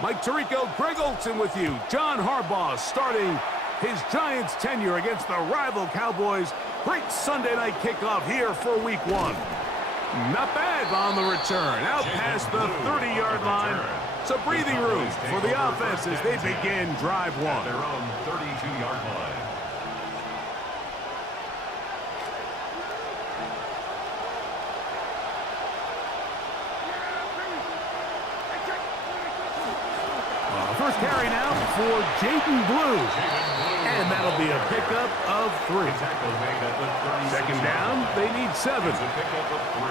Mike Tirico, Greg Olson with you. John Harbaugh starting his Giants tenure against the rival Cowboys. Great Sunday night kickoff here for week 1. Not bad on the return. Out past the 30-yard line. So breathing room for the offense as they begin drive 1. At their own 32-yard line. First carry now for Jaden Blue. And that'll be a pickup of 3. Second down, they need 7. It's a pickup of 3.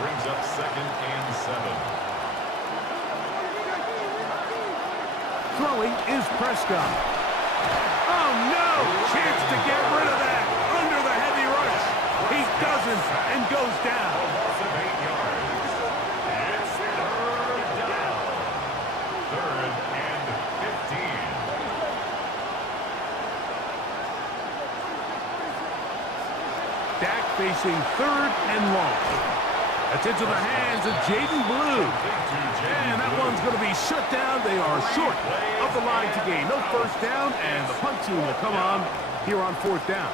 Brings up 2nd and 7. Throwing is Prescott. Oh, no! Chance to get rid of that under the heavy rush. He doesn't and goes down. Loss of 8 yards. It's 3rd down. 3rd and 15. Dak facing 3rd and long. That's into the hands of Jaden Blue. And that one's going to be shut down. They are short of the line to gain. No first down, and the punt team will come on here on 4th down.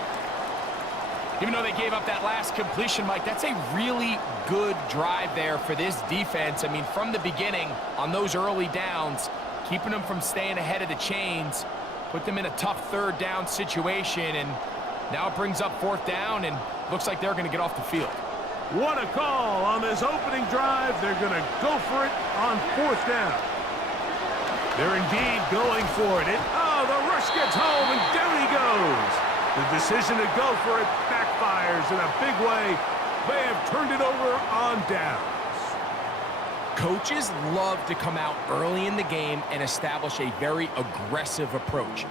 Even though they gave up that last completion, Mike, that's a really good drive there for this defense. I mean, from the beginning, on those early downs, keeping them from staying ahead of the chains, put them in a tough 3rd down situation, and now it brings up 4th down, and looks like they're going to get off the field. What a call on this opening drive. They're going to go for it on 4th down. They're indeed going for it. The rush gets home, and down he goes. The decision to go for it backfires in a big way. They have turned it over on downs. Coaches love to come out early in the game and establish a very aggressive approach.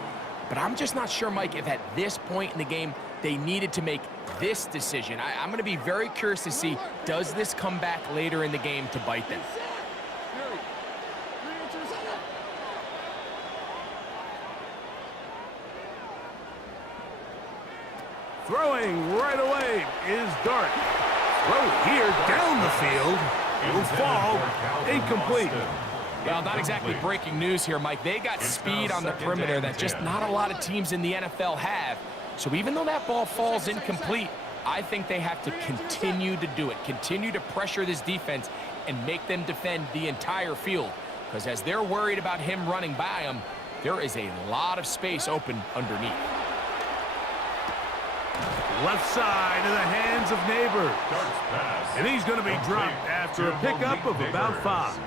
But I'm just not sure, Mike, if at this point in the game they needed to make this decision. I'm going to be very curious to see, does this come back later in the game to bite them? Throwing right away is Dart. Throw here down the field. Will fall incomplete. Well, not exactly breaking news here, Mike. They got speed on the perimeter that just not a lot of teams in the NFL have. So even though that ball falls incomplete, I think they have to continue to do it, continue to pressure this defense and make them defend the entire field. Because as they're worried about him running by them, there is a lot of space open underneath. Left side in the hands of Neighbors. And he's going to be dropped after a pickup of about 5.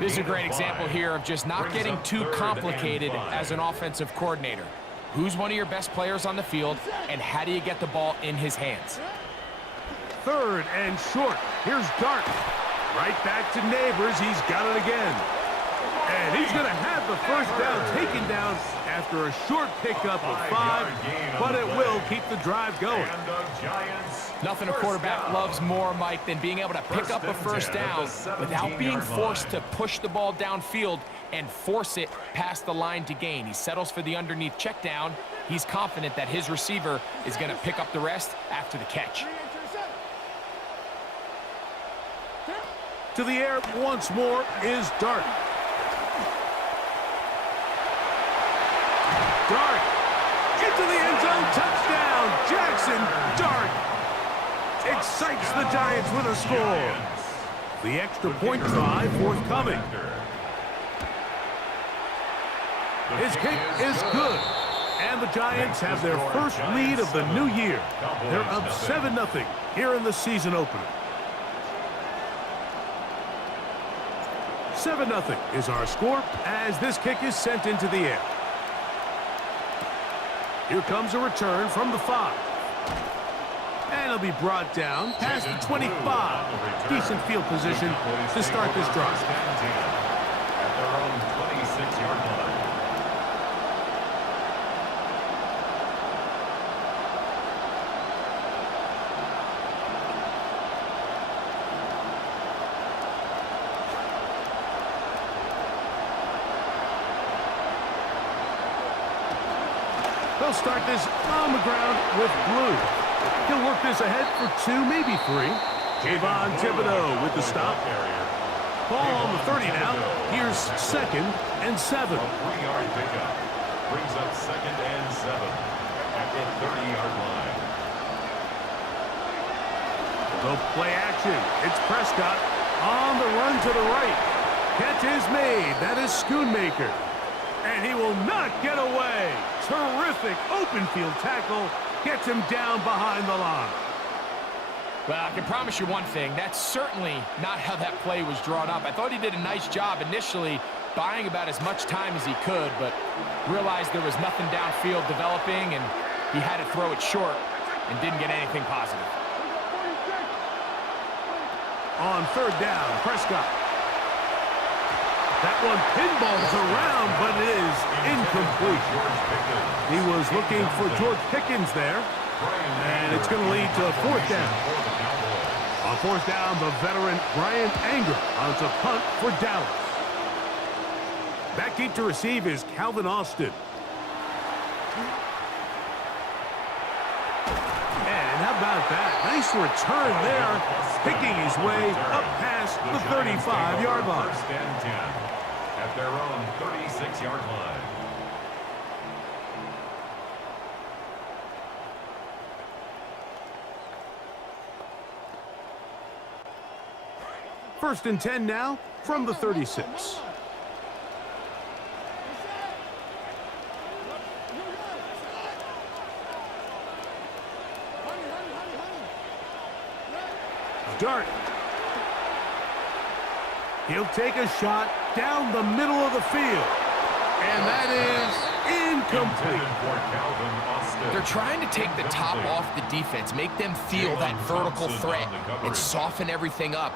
This is a great example here of just not getting too complicated as an offensive coordinator. Who's one of your best players on the field, and how do you get the ball in his hands? 3rd and short. Here's Dart. Right back to Neighbors. He's got it again. And he's going to have the first down taken down after a short pickup of 5, but it will keep the drive going. Nothing a quarterback loves more, Mike, than being able to pick up a first down without being forced to push the ball downfield and force it past the line to gain. He settles for the underneath check down. He's confident that his receiver is going to pick up the rest after the catch. To the air once more is Dart. Dart into the end zone, touchdown. Jackson Dart excites the Giants with a score. The extra point try forthcoming. His kick is good. And the Giants have their first lead of the new year. They're up 7-0 here in the season opener. 7-0 is our score as this kick is sent into the air. Here comes a return from the 5. And it'll be brought down past the 25. Decent field position to start this drive. At their own 26-yard line. They'll start this on the ground with Blue. He'll work this ahead for 2, maybe 3. Kayvon Thibodeau with the stop. Ball on the 30 now. Here's 2nd and 7. A 3-yard pickup. Brings up 2nd and 7 at the 30-yard line. The play action. It's Prescott on the run to the right. Catch is made. That is Schoonmaker. And he will not get away. Terrific open field tackle. Gets him down behind the line. Well, I can promise you one thing. That's certainly not how that play was drawn up. I thought he did a nice job initially buying about as much time as he could, but realized there was nothing downfield developing, and he had to throw it short and didn't get anything positive. On 3rd down, Prescott. That one pinballs around, but it is incomplete. He was looking for George Pickens there, and it's going to lead to a 4th down. On 4th down, the veteran Brian Anger on to punt for Dallas. Back deep to receive is Calvin Austin. And how about that? Nice return there, picking his way up past the 35-yard line. 1st and 10 at their own 36-yard line. First and 10 now from the 36. Dart. He'll take a shot down the middle of the field. And that is incomplete. They're trying to take the top off the defense, make them feel that vertical threat, and soften everything up.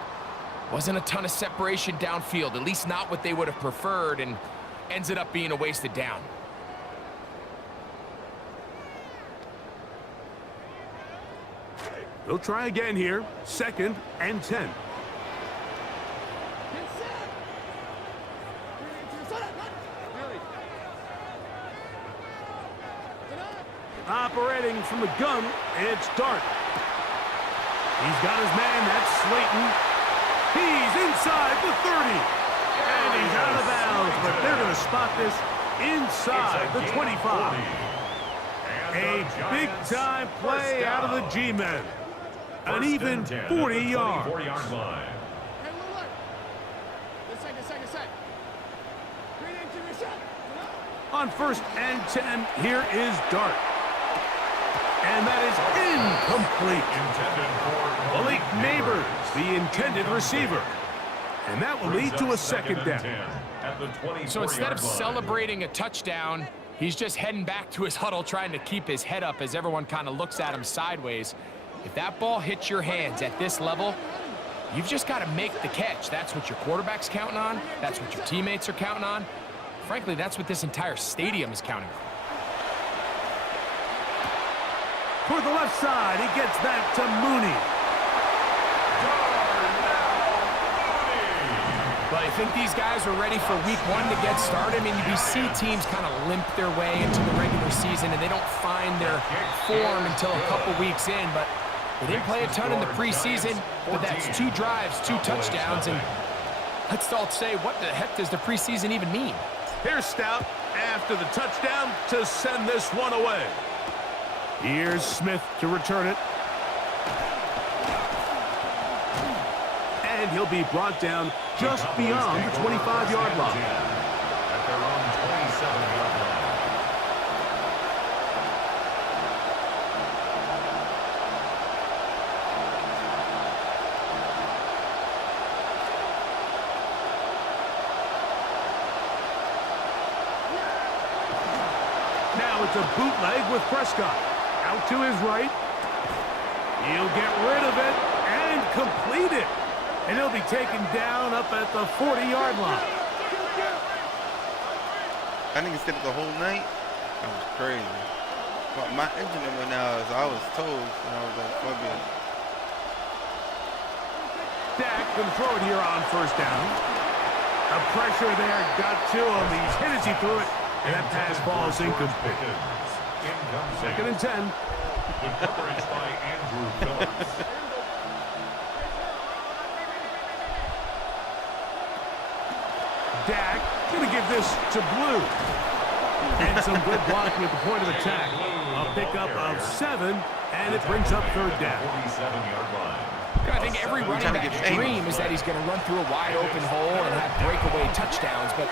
Wasn't a ton of separation downfield, at least not what they would have preferred, and ends it up being a wasted down. They'll try again here. 2nd and 10. Operating from the gun, it's Dart. He's got his man, that's Slayton. He's inside the 30. And he's out of bounds, but they're going to spot this inside the 25. A big-time play out of the G-men. An even 40 yards. On 1st and 10, here is Dart. And that is incomplete. Malik Neighbors, the intended receiver. And that will lead to a 2nd down. So instead of celebrating a touchdown, he's just heading back to his huddle trying to keep his head up as everyone kind of looks at him sideways. If that ball hits your hands at this level, you've just got to make the catch. That's what your quarterback's counting on. That's what your teammates are counting on. Frankly, that's what this entire stadium is counting on. For the left side, he gets that to Mooney. But I think these guys are ready for week 1 to get started. I mean, you see teams kind of limp their way into the regular season, and they don't find their form until a couple weeks in. But they didn't play a ton in the preseason, but that's 2 drives, 2 touchdowns, and let's all say, what the heck does the preseason even mean? Here's Stout after the touchdown to send this one away. Here's Smith to return it. And he'll be brought down just beyond the 25-yard line. At their own 27-yard line. Now it's a bootleg with Prescott. Out to his right. He'll get rid of it and complete it. And he'll be taken down up at the 40-yard line. I didn't sit the whole night. That was crazy. But my engine went out as I was told when I was at Columbia. Dak can throw it here on 1st down. The pressure there got to him. He's hit as he threw it. And that pass falls incomplete. 2nd and 10. The coverage by Andrew Phillips. Dak. Going to give this to Blue. And some good blocking at the point of attack. A pickup of 7, and it brings up third down. 47-yard line. I think every running back's dream is that he's going to run through a wide open hole and have breakaway touchdowns, but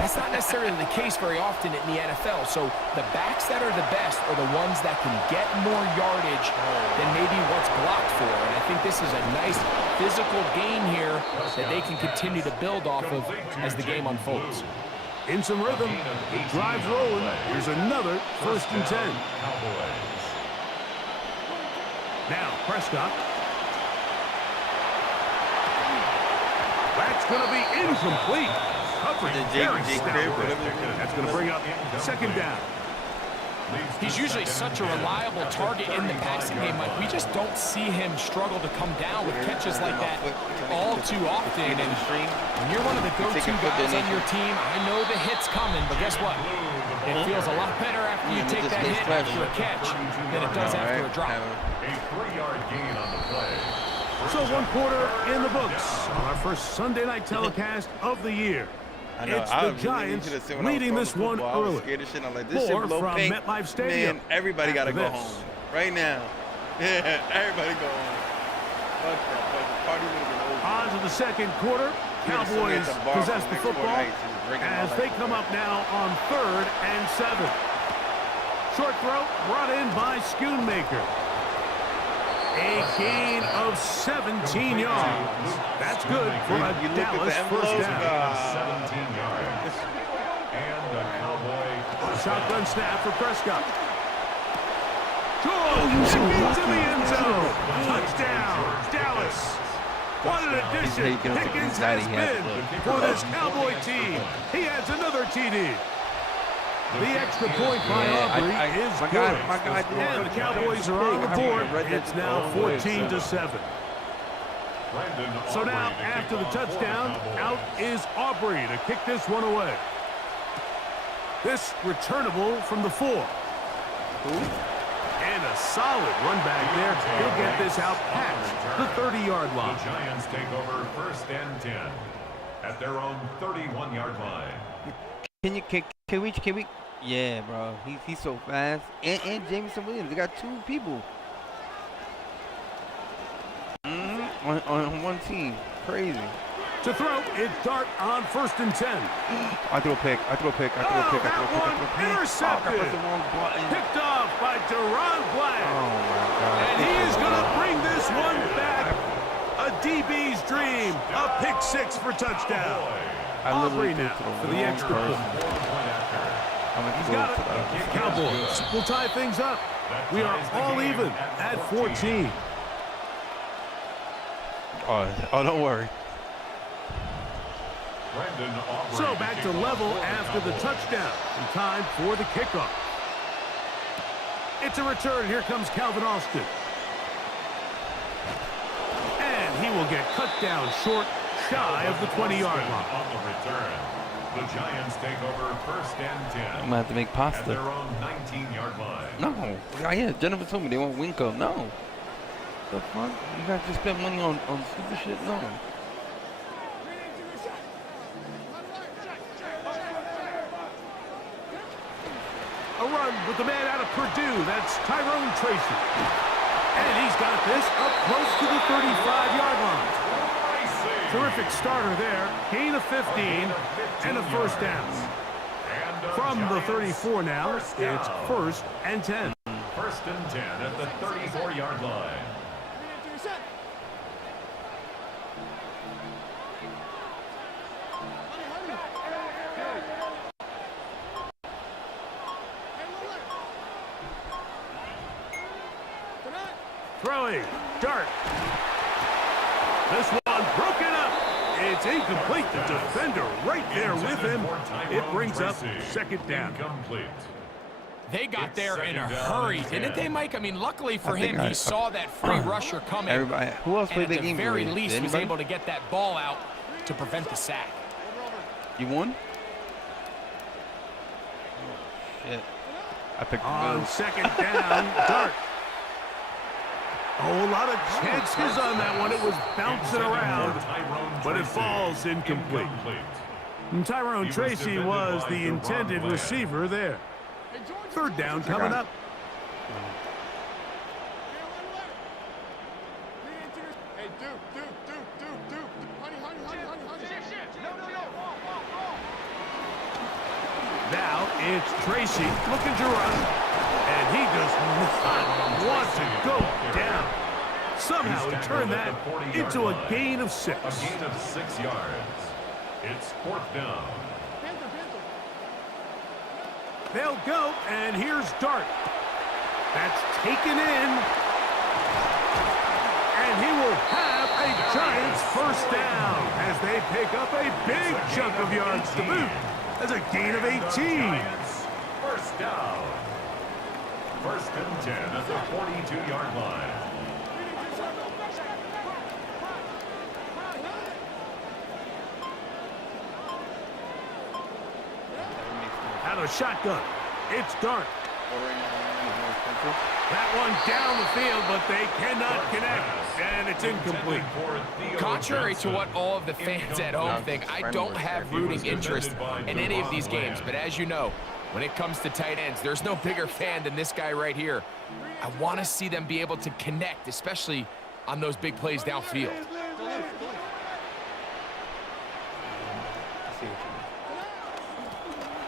that's not necessarily the case very often in the NFL. So the backs that are the best are the ones that can get more yardage than maybe what's blocked for. And I think this is a nice physical game here that they can continue to build off of as the game unfolds. In some rhythm, the drive's rolling. Here's another 1st and 10. Now, Prescott. That's going to be incomplete. Coverage very stout. That's going to bring up 2nd down. He's usually such a reliable target in the passing game, Mike. We just don't see him struggle to come down with catches like that all too often. And when you're one of the go-to guys on your team, I know the hit's coming, but guess what? It feels a lot better after you take that hit after a catch than it does after a drop. A 3-yard gain on the play. So 1 quarter in the books on our first Sunday night telecast of the year. It's the Giants leading this one early. I'm like, this shit blow from pink. MetLife Stadium. Man, everybody got to go home right now. Yeah, everybody go home. Fuck that. The party would have been over. On to the 2nd quarter. Cowboys possess the football as they come up now on 3rd and 7. Short throw brought in by Schoonmaker. A gain of 17 yards. That's good for a Dallas first down. 17 yards. And a Cowboy. Shotgun snap for Prescott. Into the end zone. Touchdown, Dallas. What an addition Pickens has been for this Cowboy team. He adds another TD. The extra point by Aubrey is good. And the Cowboys are on the board. It's now 14-7. So now, after the touchdown, out is Aubrey to kick this one away. This returnable from the 4. And a solid run back there. He'll get this out past the 30-yard line. The Giants take over 1st and 10 at their own 31-yard line. Can we? Yeah, bro. He's so fast. And Jameson Williams. They got 2 people. On one team. Crazy. To throw, it's Dart on 1st and 10. I threw a pick. Intercepted. Picked off by Deron Black. Oh, my God. And he is going to bring this one back. A DB's dream. A pick 6 for touchdown. Aubrey now for the extra point. He's got it. Cowboys will tie things up. We are all even at 14. Oh, don't worry. So back to level after the touchdown. In time for the kickoff. It's a return. Here comes Calvin Austin. And he will get cut down short, shy of the 20-yard line. On the return, the Giants take over 1st and 10. I'm going to have to make pasta. At their own 19-yard line. No. Yeah, Jennifer told me they want Winco. No. The fuck? You guys just spend money on stupid shit? No. A run with the man out of Purdue. That's Tyrone Tracy. And he's got this up close to the 35-yard line. Terrific starter there. Gain of 15 and a first down. From the 34 now, it's 1st and 10. 1st and 10 at the 34-yard line. Throwing, Dart. This one broken up. It's incomplete. The defender right there with him. It brings up 2nd down. Incomplete. They got there in a hurry, didn't they, Mike? I mean, luckily for him, he saw that free rusher coming. Everybody, who else played the game? At the very least, was able to get that ball out to prevent the sack. You won? Oh, shit. I picked the On Bills. 2nd down, Dart. A whole lot of chances on that one. It was bouncing around, but it falls incomplete. And Tyrone Tracy was the intended receiver there. Third down coming up. Now it's Tracy looking to run, and he does not want to go down. Somehow he turned that into a gain of 6. A gain of 6 yards. It's 4th down. They'll go, and here's Dart. That's taken in. And he will have a Giants first down as they pick up a big chunk of yards to boot. That's a gain of 18. Giants, first down. 1st and 10 at the 42-yard line. Out of shotgun. It's Dart. That one down the field, but they cannot connect, and it's incomplete. Contrary to what all of the fans at home think, I don't have rooting interest in any of these games. But as you know, when it comes to tight ends, there's no bigger fan than this guy right here. I want to see them be able to connect, especially on those big plays downfield.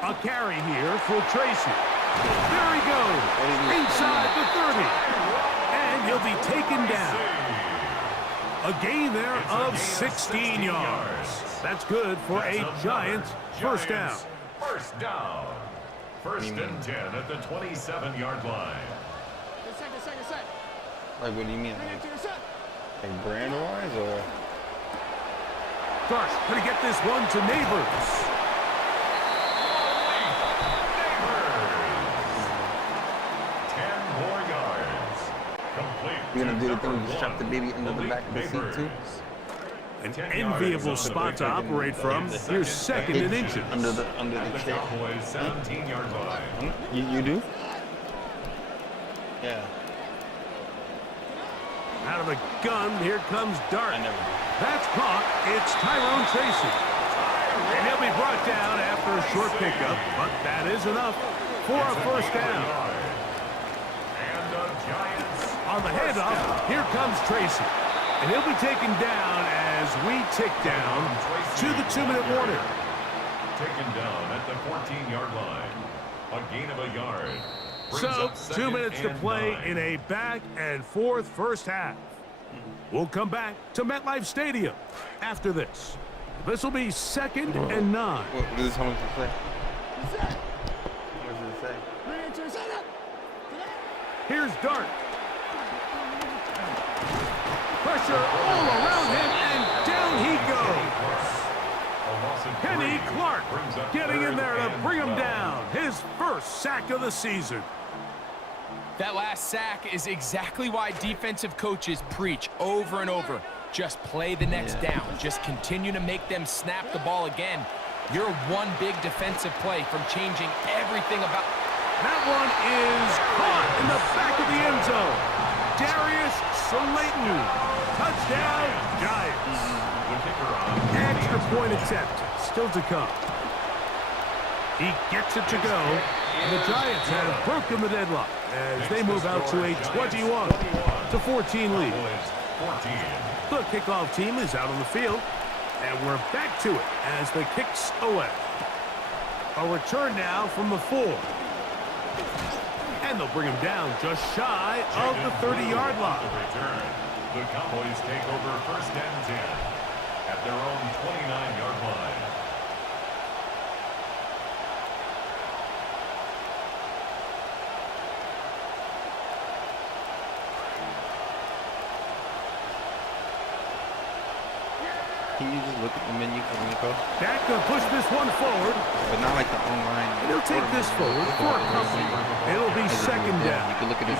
A carry here for Tracy. There he goes, inside the 30. And he'll be taken down. A gain there of 16 yards. That's good for a Giants first down. First down. 1st and 10 at the 27-yard line. Like, what do you mean? Like brand-wise, or? Dart gonna get this one to Neighbors. 10 more yards. Complete. You're gonna do the thing, you strap the baby under the back of the seat, too? An enviable spot to operate from. Here's 2nd and inches. Under the chair. Cowboys 17-yard line. You do? Yeah. Out of the gun, here comes Dart. I never do. That's caught. It's Tyrone Tracy. And he'll be brought down after a short pickup, but that is enough for a first down. And the Giants On the handoff, here comes Tracy. And he'll be taken down as we tick down to the 2-minute warning. taken down at the 14-yard line. A gain of a yard. So, 2 minutes to play in a back-and-forth first half. We'll come back to MetLife Stadium after this. This will be 2nd and 9. What does this how much it say? What does it say? Here's Dart. Pressure all around him, and down he goes. Kenny Clark getting in there to bring him down. His first sack of the season. That last sack is exactly why defensive coaches preach over and over. Just play the next down. Just continue to make them snap the ball again. You're one big defensive play from changing everything about. That one is caught in the back of the end zone. Darius Slayton. Touchdown, Giants. Extra point attempt still to come. He gets it to go. And the Giants have broken the deadlock as they move out to a 21-14 lead. The kickoff team is out on the field, and we're back to it as the kick's away. A return now from the 4. And they'll bring him down just shy of the 30-yard line. The Cowboys take over 1st and 10 at their own 29-yard line. Can you just look at the menu for Nico? Dak gonna push this one forward. But not like the online. And he'll take this forward for a company. It'll be 2nd down. You can look at this.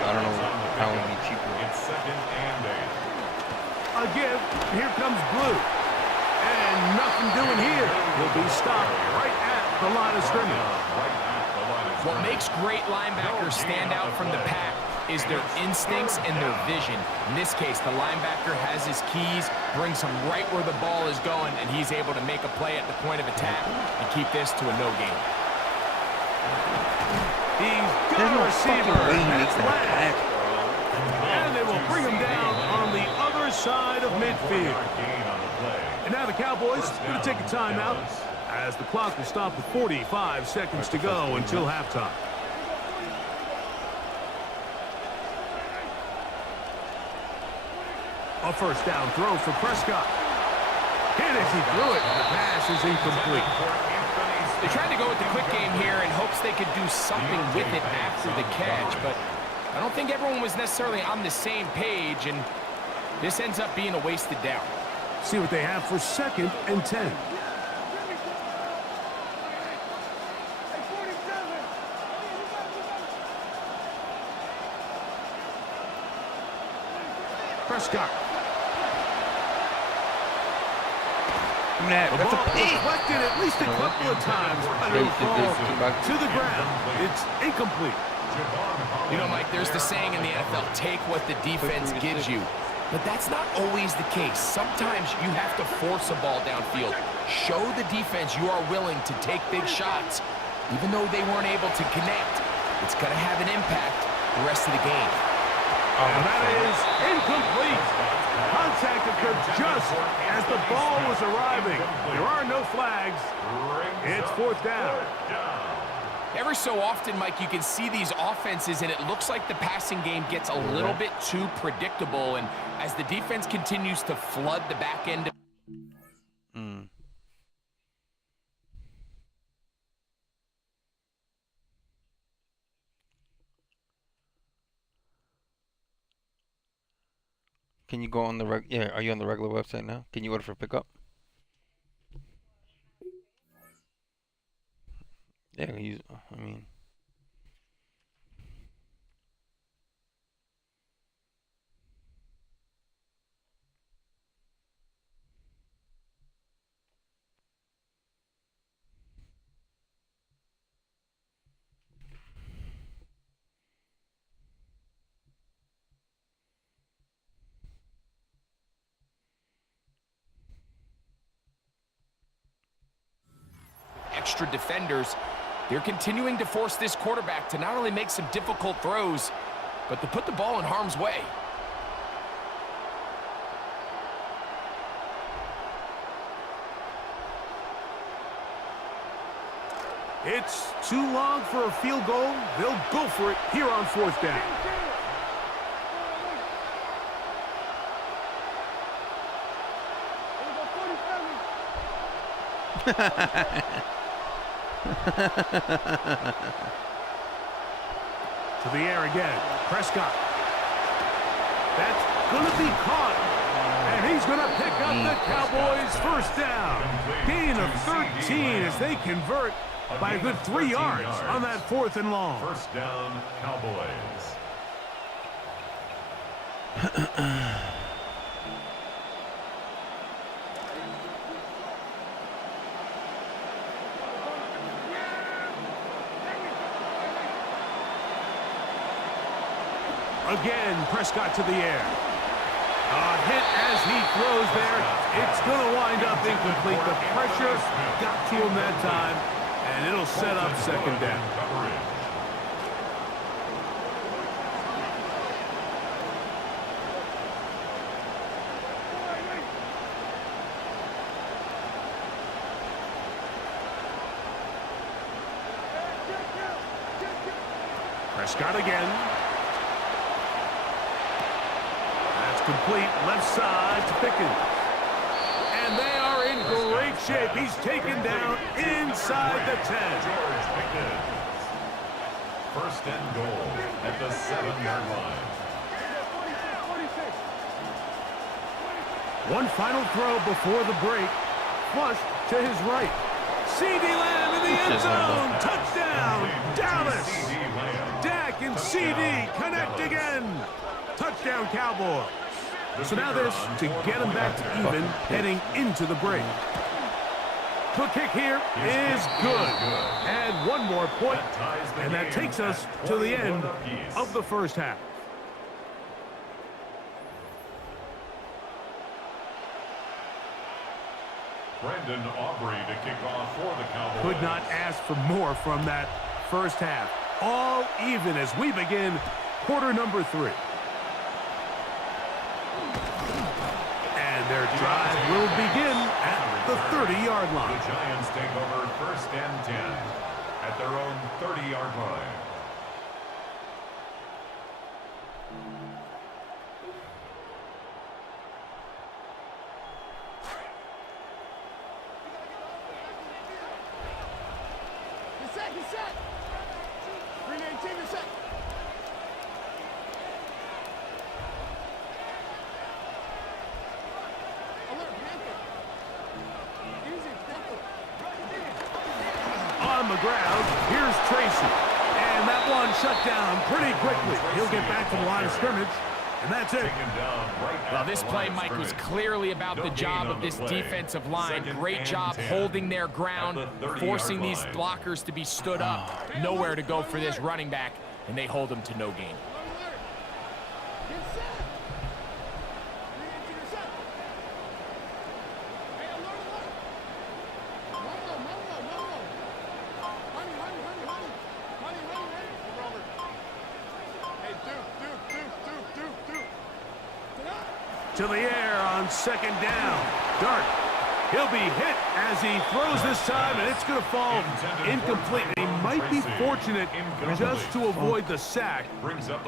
I don't know how it would be cheaper. It's 2nd and 8. A give. Here comes Blue. And nothing doing here. He'll be stopped right at the line of scrimmage. What makes great linebackers stand out from the pack is their instincts and their vision. In this case, the linebacker has his keys, brings him right where the ball is going, and he's able to make a play at the point of attack and keep this to a no gain. He's got a receiver. That's last. And they will bring him down on the other side of midfield. And now the Cowboys are going to take a timeout as the clock will stop with 45 seconds to go until halftime. A first down throw for Prescott. Hit as he threw it. The pass is incomplete. They tried to go with the quick game here in hopes they could do something with it after the catch, but I don't think everyone was necessarily on the same page, and this ends up being a wasted down. See what they have for 2nd and 10. Prescott. That's The a ball pick. deflected at least a couple of times, but it'll fall to the ground. It's incomplete. You know, Mike, there's the saying in the NFL, take what the defense gives you. But that's not always the case. Sometimes you have to force a ball downfield. Show the defense you are willing to take big shots. Even though they weren't able to connect, it's going to have an impact the rest of the game. And that is incomplete. Contact occurred just as the ball was arriving. There are no flags. It's 4th down. Every so often, Mike, you can see these offenses, and it looks like the passing game gets a little bit too predictable. And as the defense continues to flood the back end of Can you go on the are you on the regular website now? Can you order for pickup? Yeah, I mean. extra defenders, they're continuing to force this quarterback to not only make some difficult throws, but to put the ball in harm's way. It's too long for a field goal. They'll go for it here on 4th down. To the air again. Prescott. That's going to be caught. And he's going to pick up the Cowboys' first down. Gain of 13 as they convert by a good 3 yards on that 4th and long. First down, Cowboys. Again, Prescott to the air. A hit as he throws there. It's going to wind up incomplete. The pressure got to him that time, and it'll set up 2nd down. Prescott again. Complete left side to Pickens. And they are in great shape. He's taken down inside the 10. George Pickens. First and goal at the 7-yard line. One final throw before the break. Flush to his right. CD Lamb in the end zone. Touchdown, Dallas. Dak and CD connect again. Touchdown, Cowboys. So now this to get them back to even heading into the break. The kick here is good. And one more point, and that takes us to the end of the first half. Brandon Aubrey to kick off for the Cowboys. Could not ask for more from that first half. All even as we begin quarter number 3. And their drive will begin at the 30-yard line. The Giants take over 1st and 10 at their own 30-yard line. Set. 319 set. Alert, Panther. Easy, Panther. On the ground, here's Tracy. And that one shut down pretty quickly. He'll get back to the line of scrimmage. And that's it. Well, this play, Mike, was clearly about the job of this defensive line. Great job holding their ground, forcing these blockers to be stood up. Nowhere to go for this running back, and they hold him to no gain. To the air on 2nd down. Dart. He'll be hit as he throws this time, and it's going to fall incomplete. He might be fortunate just to avoid the sack,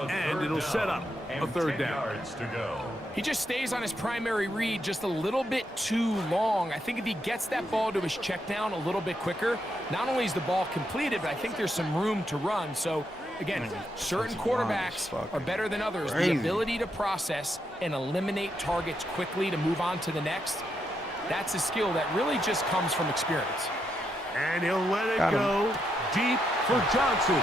and it'll set up a 3rd down. He just stays on his primary read just a little bit too long. I think if he gets that ball to his check down a little bit quicker, not only is the ball completed, but I think there's some room to run. So, again, certain quarterbacks are better than others. The ability to process and eliminate targets quickly to move on to the next, that's a skill that really just comes from experience. And he'll let it go deep for Johnson.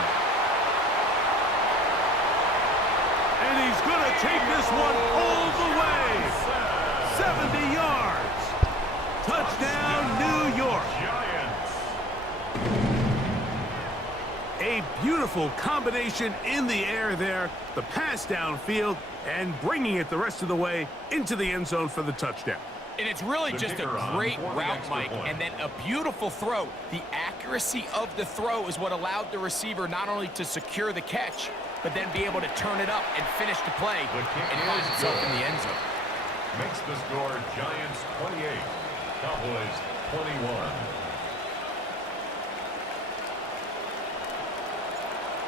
And he's going to take this one all the way. 70 yards. Touchdown, New York. A beautiful combination in the air there. The pass downfield and bringing it the rest of the way into the end zone for the touchdown. And it's really just a great route, Mike, and then a beautiful throw. The accuracy of the throw is what allowed the receiver not only to secure the catch, but then be able to turn it up and finish the play and find himself in the end zone. Makes the score Giants 28, Cowboys 21.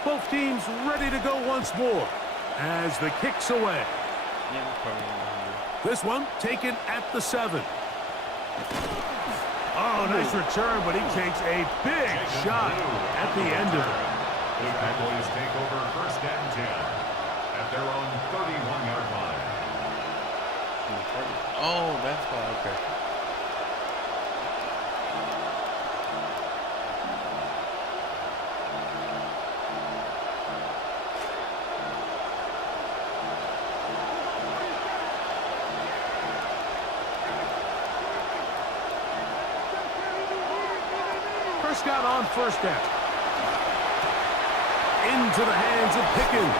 Both teams ready to go once more as the kick's away. This one taken at the 7. Oh, nice return, but he takes a big shot at the end of it. The Cowboys take over 1st and 10 at their own 31-yard line. Oh, that's fine. Okay. Prescott on 1st down. Into the hands of Pickens.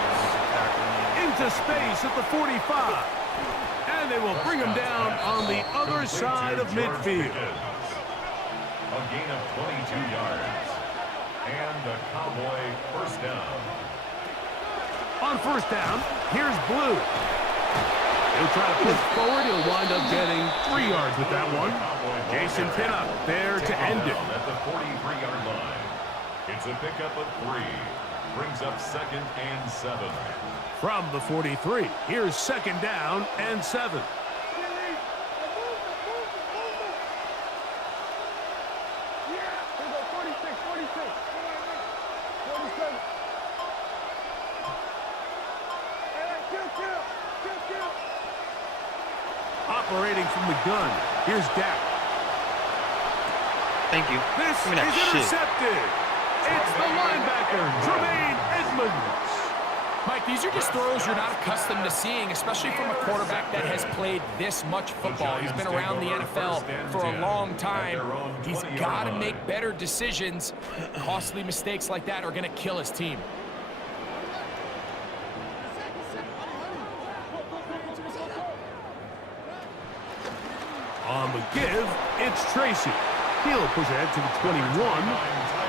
Into space at the 45. And they will bring him down on the other side of midfield. A gain of 22 yards. And a Cowboy 1st down. On 1st down, here's Blue. He'll try to push forward. He'll wind up getting 3 yards with that one. Jason Pinnock there to end it. At the 43-yard line. It's a pickup of 3. Brings up 2nd and 7. From the 43, here's 2nd down and 7. Operating from the gun, here's Dak. Thank you. This is intercepted. It's the linebacker, Tremaine Edmonds. Mike, these are just throws you're not accustomed to seeing, especially from a quarterback that has played this much football. He's been around the NFL for a long time. He's got to make better decisions. Costly mistakes like that are going to kill his team. On the give, it's Tracy. He'll push ahead to the 21.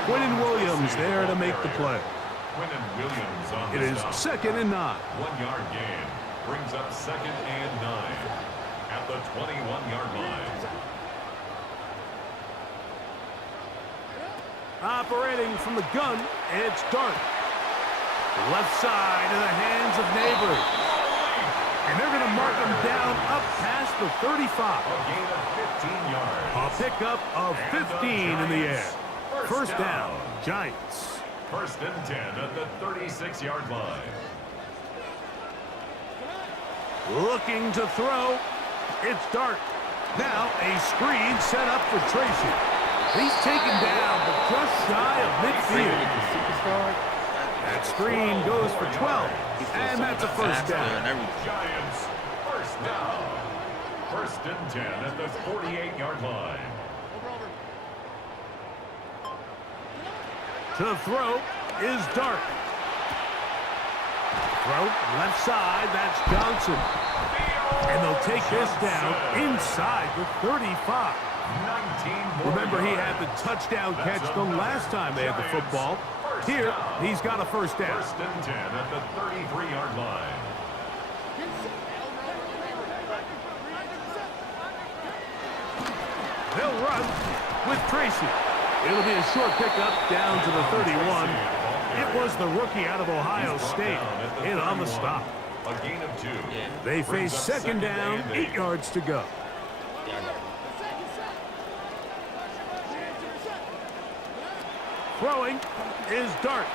Quinton Williams there to make the play. It is 2nd and 9. 1 yard gain brings up 2nd and 9 at the 21-yard line. Operating from the gun, it's Dart. Left side in the hands of Neighbors. And they're going to mark him down up past the 35. A gain of 15 yards. A pickup of 15 in the air. First down, Giants. 1st and 10 at the 36-yard line. Looking to throw, it's Dart. Now a screen set up for Tracy. He's taken down, but just shy of midfield. That screen goes for 12, and that's a first down. Giants, first down. 1st and 10 at the 48-yard line. To throw is Dart. Throw left side, that's Johnson. And they'll take this down inside the 35. Remember, he had the touchdown catch the last time they had the football. Here, he's got a first down. 1st and 10 at the 33-yard line. They'll run with Tracy. It'll be a short pickup down to the 31. It was the rookie out of Ohio State in on the stop. A gain of 2. They face 2nd down, 8 yards to go. Throwing is Dart.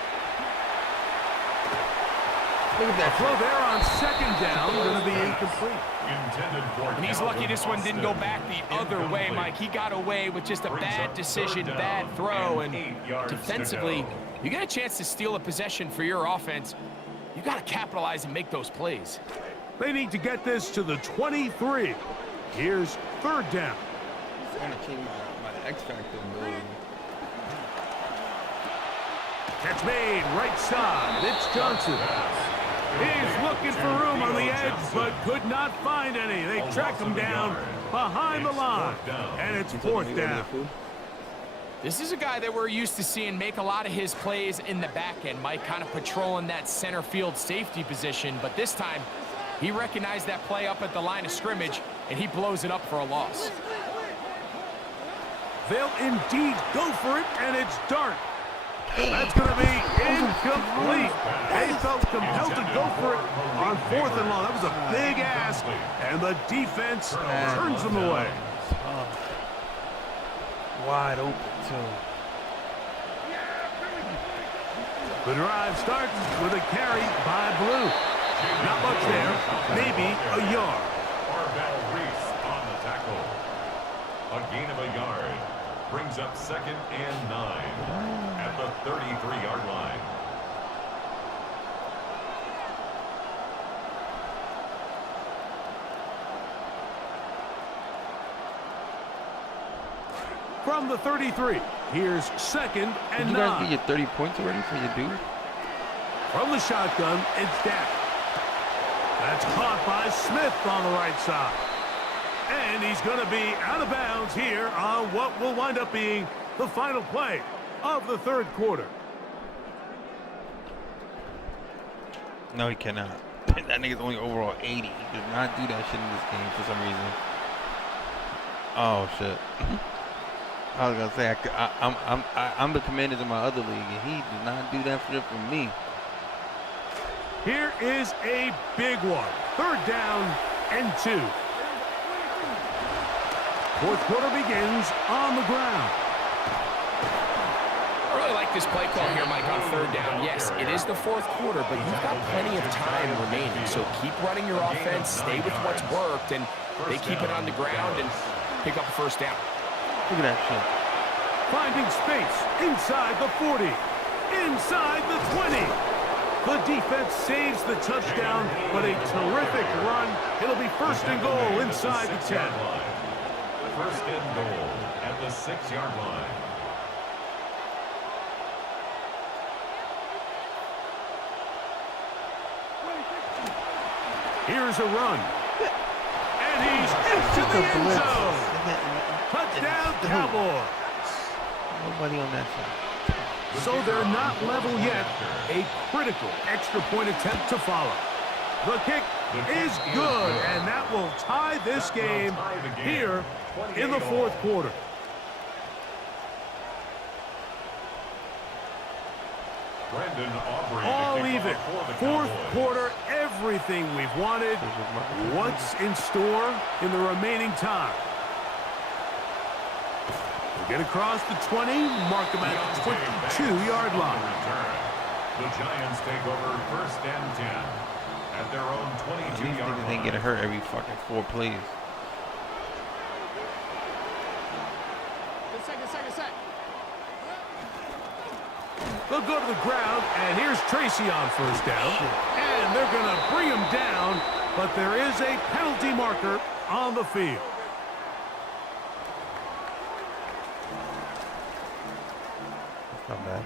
Look at that Throw there on 2nd down, going to be incomplete. And he's lucky this one didn't go back the other way, Mike. He got away with just a bad decision, bad throw, and defensively, you get a chance to steal a possession for your offense. You got to capitalize and make those plays. They need to get this to the 23. Here's 3rd down. I'm gonna change my X Factor ability. Catch made, right side. It's Johnson. He's looking for room on the edge, but could not find any. They track him down behind the line, and it's 4th down. This is a guy that we're used to seeing make a lot of his plays in the back end, Mike, kind of patrolling that center field safety position. But this time, he recognized that play up at the line of scrimmage, and he blows it up for a loss. They'll indeed go for it, and it's Dart. That's going to be incomplete. They felt compelled to go for it on 4th and long. That was a big ask, and the defense turns them away. Wide open, too. The drive starts with a carry by Blue. Not much there, maybe a yard. Barbell Reese on the tackle. A gain of a yard brings up 2nd and 9 at the 33-yard line. From the 33, here's 2nd and Did you 9. guys get your 30 points already for your dude? From the shotgun, it's Dak. That's caught by Smith on the right side. And he's going to be out of bounds here on what will wind up being the final play of the 3rd quarter. No, he cannot. That nigga's only overall 80. He does not do that shit in this game for some reason. Oh shit. I was gonna say I'm the commander in my other league, and he did not do that shit for me. Here is a big one. 3rd down and 2. 4th quarter begins on the ground. I really like this play call here, Mike, on 3rd down. Yes, it is the 4th quarter, but you've got plenty of time remaining. So keep running your offense, stay with what's worked, and they keep it on the ground and pick up a 1st down. Look at that shit. Finding space inside the 40, inside the 20. The defense saves the touchdown, but a terrific run. It'll be 1st and goal inside the 10. 1st and goal at the 6-yard line. Here's a run. And And he's into the end zone. Touchdown, Cowboys. Nobody on that side. So they're not level yet. A critical extra point attempt to follow. The kick is good, and that will tie this game here in the fourth quarter. All even. Fourth quarter, everything we've wanted. What's in store in the remaining time? We'll get across the 20, mark them at the 22-yard line. The Giants take over first and 10 at their own 22-yard line. They get hurt every fucking 4 plays. Second. They'll go to the ground, and here's Tracy on first down. And they're going to bring him down, but there is a penalty marker on the field. That's not bad.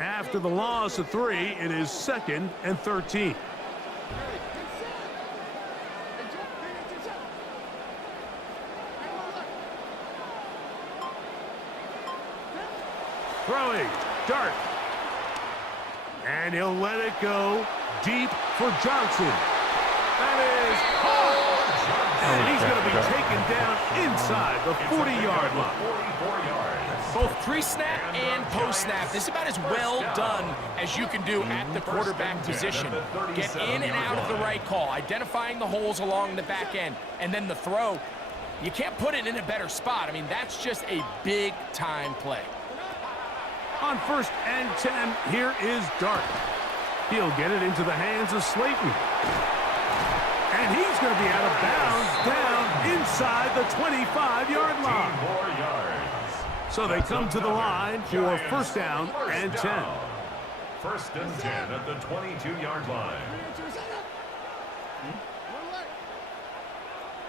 After the loss of 3, it is 2nd and 13. Throwing, Dart. And he'll let it go deep for Johnson. That is caught. And he's going to be taken down inside the 40-yard line. Both pre-snap and post-snap, this is about as well done as you can do at the quarterback position. Get in and out of the right call, identifying the holes along the back end, and then the throw. You can't put it in a better spot. I mean, that's just a big-time play. On first and 10, here is Dart. He'll get it into the hands of Slayton. And he's going to be out of bounds down inside the 25-yard line. 4 yards. So they come to the line for first down and 10. First and 10 at the 22-yard line.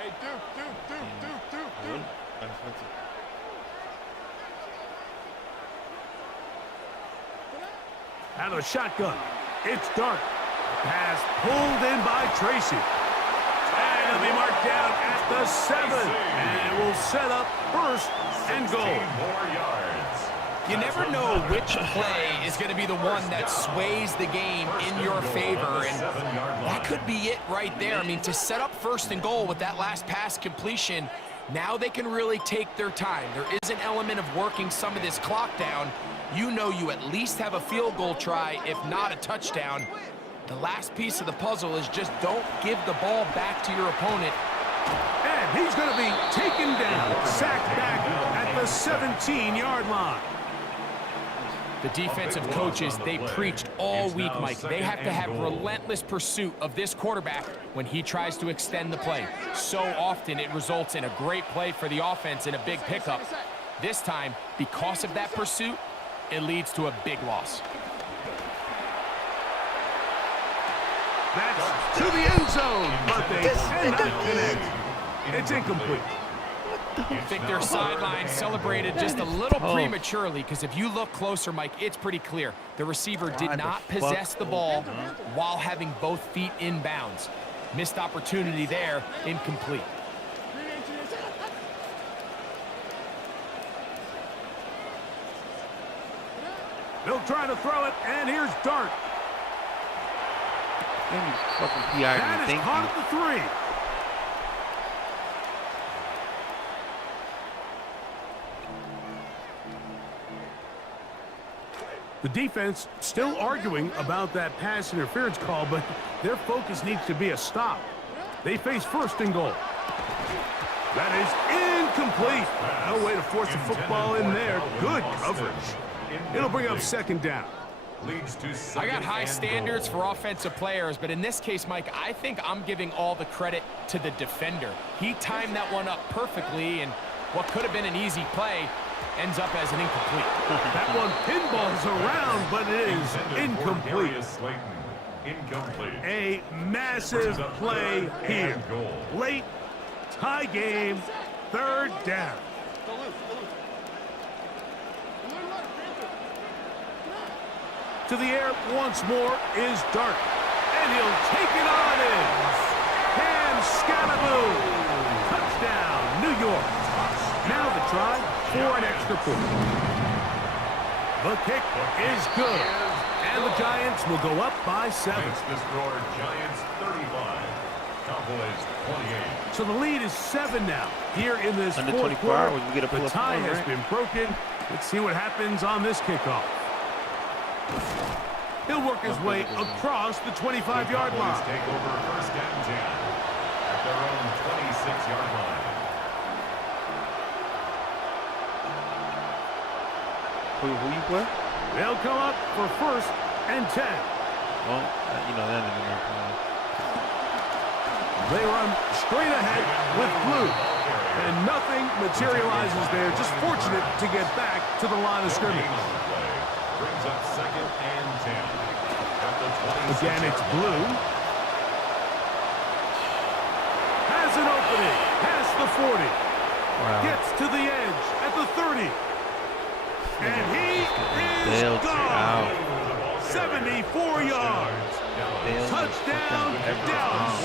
Hey, Duke. Out of the shotgun, it's Dart. Pass pulled in by Tracy. And it'll be marked down at the 7. And it will set up first and goal. 4 yards. You never know which play is going to be the one that sways the game in your favor, and that could be it right there. I mean, to set up first and goal with that last pass completion, now they can really take their time. There is an element of working some of this clock down. You know you at least have a field goal try, if not a touchdown. The last piece of the puzzle is just don't give the ball back to your opponent. And he's going to be taken down, sacked back at the 17-yard line. The defensive coaches, they preached all week, Mike. They have to have relentless pursuit of this quarterback when he tries to extend the play. So often it results in a great play for the offense and a big pickup. This time, because of that pursuit, it leads to a big loss. That's to the end zone, but they cannot connect. It's incomplete. I think their sideline celebrated just a little prematurely, because if you look closer, Mike, it's pretty clear. The receiver did not possess the ball while having both feet in bounds. Missed opportunity there, incomplete. They'll try to throw it, and here's Dart. That is caught at the 3. The defense still arguing about that pass interference call, but their focus needs to be a stop. They face first and goal. That is incomplete. No way to force the football in there. Good coverage. It'll bring up second down. I got high standards for offensive players, but in this case, Mike, I think I'm giving all the credit to the defender. He timed that one up perfectly, and what could have been an easy play ends up as an incomplete. That one pinballs around, but it is incomplete. A massive play here. Late, tie game, third down. to the air once more is Dart. And he'll take it on in. Cam Scalaboo. Touchdown, New York. Now the try for an extra point. The kick is good. And the Giants will go up by 7. Makes the score Giants 35. Cowboys 28. So the lead is 7 now. Here in this Under fourth 24 hours, quarter, we get a the pull-up tie one, has right? been broken. Let's see what happens on this kickoff. He'll work his way across the 25-yard Cowboys line. take over first and 10 at their own 26-yard line. Who you play? They'll come up for first and 10. Well, you know that nigga not playing. They run straight ahead with blue. And nothing materializes there. Just fortunate to get back to the line of scrimmage. Brings up second and 10 at the 26. Again, it's blue. Has an opening. Past the 40. Wow. Gets to the edge at the 30. And he is Bailed gone. out. 74 yards. Bailed Touchdown, Dallas.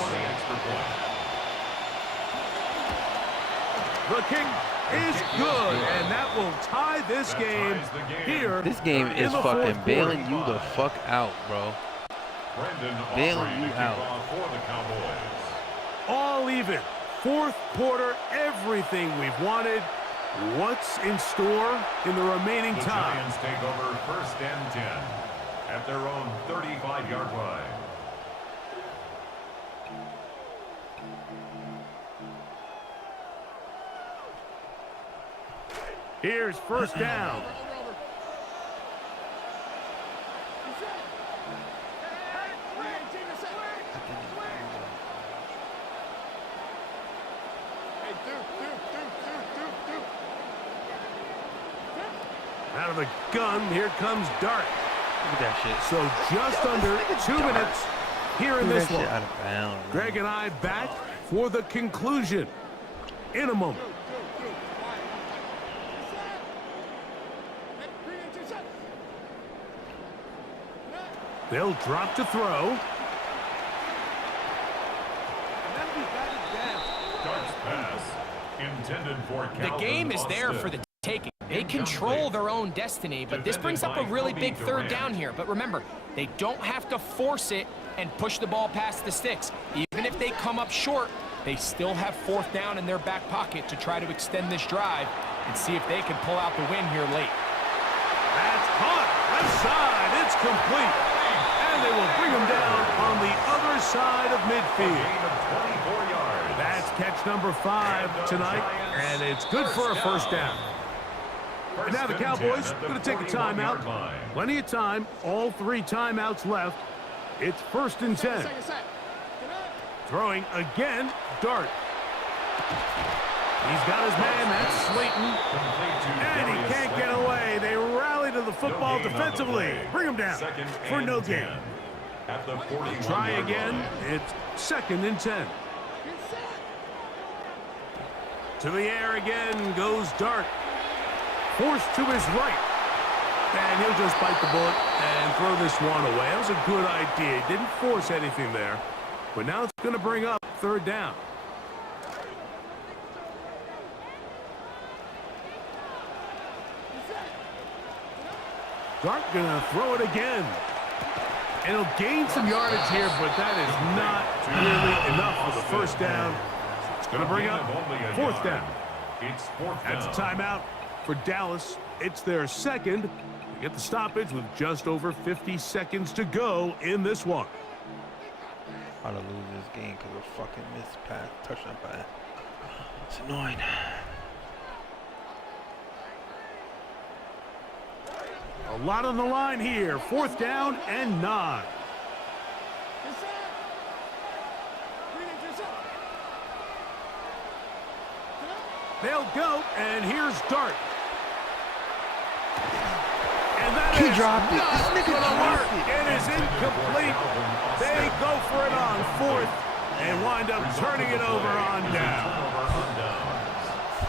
The kick is good, and that will tie this game here. This game in is the fucking fourth bailing quarter. you the fuck out, bro. Bailing you out. For the Cowboys. All even. Fourth quarter, everything we've wanted. What's in store in the remaining The time? Giants take over first and 10 at their own 35-yard line. Here's first down. Out of the gun, here comes Dart. Look at that shit. So just under 2 minutes here in Look at this that shit one. out of bounds. Greg and I back for the conclusion in a moment. They'll drop to throw. Dart's pass intended for The Calvin game is there Austin. for the taking. They control their own destiny, but this brings up a really big third down here. But remember, they don't have to force it and push the ball past the sticks. Even if they come up short, they still have fourth down in their back pocket to try to extend this drive and see if they can pull out the win here late. That's caught. Left side. It's complete. And they will bring him down on the other side of midfield. Gain of 24 yards. That's catch number 5 tonight, and it's good for a first down. And now the Cowboys going to take a timeout. Plenty of time. All 3 timeouts left. It's first and 10. Throwing again, Dart. He's got his man. That's Slayton. And he can't get away. They rally to the football defensively. Bring him down for no gain. At the 41 Try again. It's second and 10. To the air again goes Dart. Forced to his right. And he'll just bite the bullet and throw this one away. That was a good idea. He didn't force anything there. But now it's going to bring up third down. Dart going to throw it again. And he'll gain some yardage here, but that is not nearly enough for the first down. It's going to bring up fourth down. It's fourth down. That's a timeout for Dallas. It's their second. They get the stoppage with just over 50 seconds to go in this one. How to lose this game because of fucking missed pass, touchdown pass. It's annoying. A lot on the line here. Fourth down and 9. They'll go, and here's Dart. And that He is dropped it. not This nigga gonna dropped work. it. It is incomplete. They go for it on fourth and wind up turning it over on down.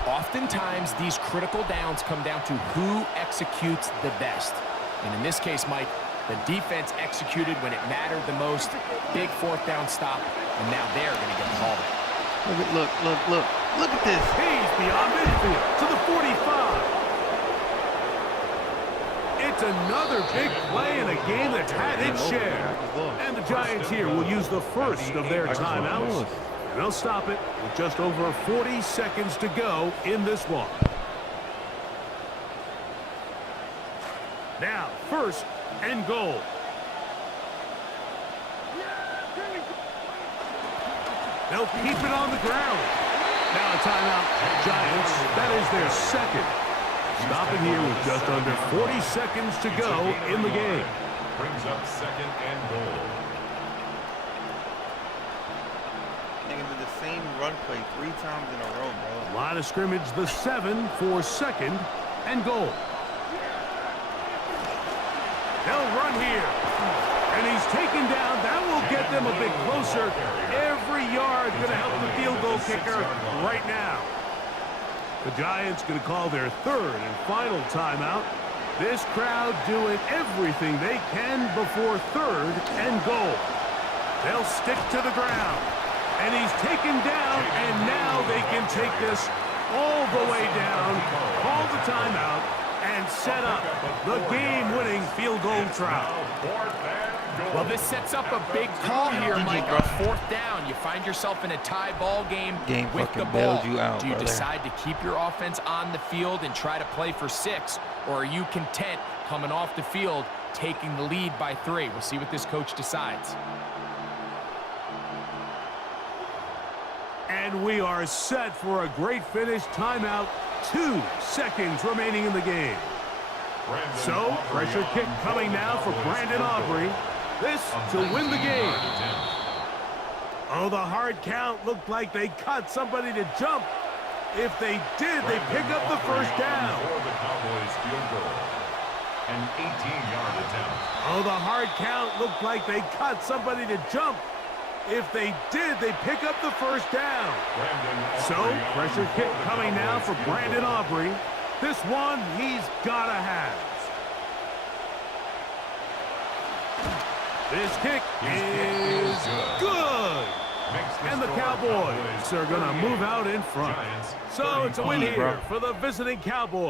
Oftentimes, these critical downs come down to who executes the best. And in this case, Mike, The defense executed when it mattered the most. Big fourth down stop, and now they're going to get the ball back. Look at this. He's beyond midfield to the 45. It's another big play in a game that's had its share. And the Giants here will use the first of their timeouts. And they'll stop it with just over 40 seconds to go in this one. Now, first and goal. They'll keep it on the ground. Now a timeout. Giants, that is their second. Stopping here with just under 40 seconds to go in the game. Brings up second and goal. Nigga did the same run play 3 times in a row, bro. Line of scrimmage, the 7 for second and goal. They'll run here. And he's taken down. That will get them a bit closer. Every yard going to help the field goal kicker right now. The Giants going to call their third and final timeout. This crowd doing everything they can before third and goal. They'll stick to the ground. And he's taken down, and now they can take this all the way down, call the timeout, and set up the game-winning field goal try. Well, this sets up a big call here, Mike. On fourth down, you find yourself in a tie ball game with the ball. Do you decide to keep your offense on the field and try to play for 6, or are you content coming off the field, taking the lead by 3? We'll see what this coach decides. And we are set for a great finish. Timeout. 2 seconds remaining in the game. So, pressure kick coming now for Brandon Aubrey. This to win the game. Oh, the hard count looked like they cut somebody to jump. If they did, they pick up the first down. The Cowboys field goal. An 18-yard attempt. Oh, the hard count looked like they cut somebody to jump. If they did, they pick up the first down. So, pressure kick coming now for Brandon Aubrey. This one he's gotta have. This kick is good. And the Cowboys are going to move out in front. So it's a win here for the visiting Cowboys.